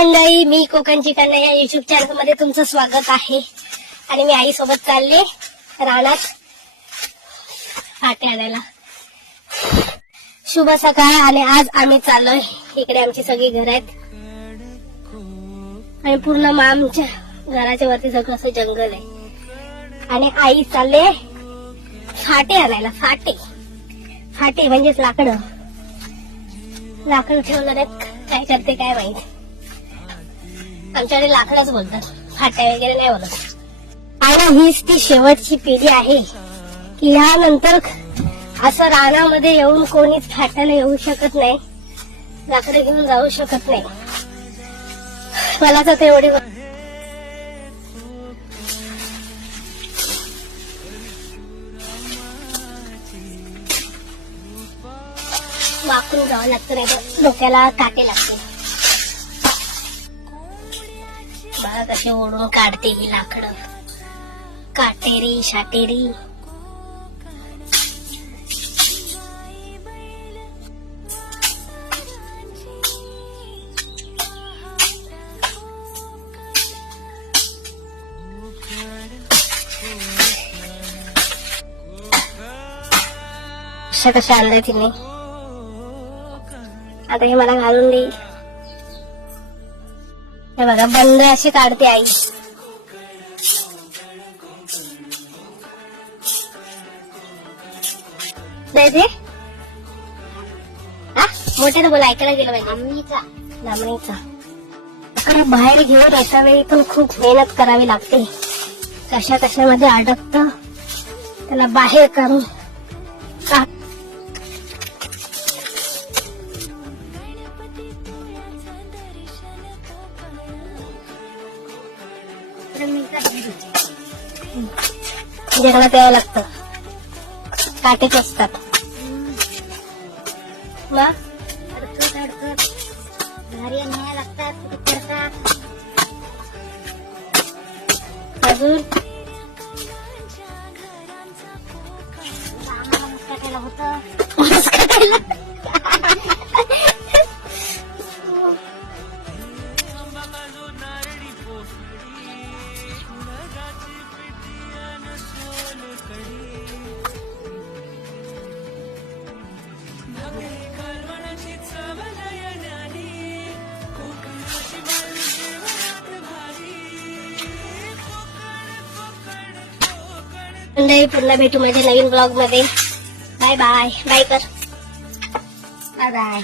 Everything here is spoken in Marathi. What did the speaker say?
मंडळी, मी कोकणची कन्या या युट्यूब चॅनल मध्ये तुमचं स्वागत आहे. आणि मी आई सोबत चालले रानात फाटे आणायला. शुभ सकाळ. आणि आज आम्ही चाललोय, इकडे आमची सगळी घर आहेत आणि पूर्ण आमच्या घराच्या वरती सगळं असं जंगल आहे. आणि आई चालले फाटे आणायला. फाटे फाटे म्हणजेच लाकडं. लाकडं ठेवणार आहेत, काय करते काय माहिती. आमच्याकडे लाकडच बोलतात, फाट्या वगैरे नाही बोलत. आणि हीच ती शेवटची पिढी आहे की यानंतर असं रानामध्ये येऊन कोणीच फाट्याला येऊ शकत नाही, लाकडं घेऊन जाऊ शकत नाही. मला तर तेवढी वाकून जावं लागतं, नाही तर डोक्याला काटे लागते. बघा कशी ओढून काढते ही लाकडं, काटेरी शाटेरी. कशा कशा आणल्या तिने. आता हे मला घालून देईल. हे बघा, बंद अशी काढते आई. द्यायचे हा मोठ्याने बोला, ऐकायला गेलं पाहिजे. लांबणीचा बाहेर घेऊन येता वेळी पण खूप मेहनत करावी लागते. कशा कशामध्ये अडकत त्याला बाहेर काढून जंगलात यावं लागतं, काटेच असतात. मग घरी न्याय लागतात, अजून होतं. पुन्हा भेटू माझ्या नवीन ब्लॉग मध्ये. Bye bye. बाय कर. Bye bye.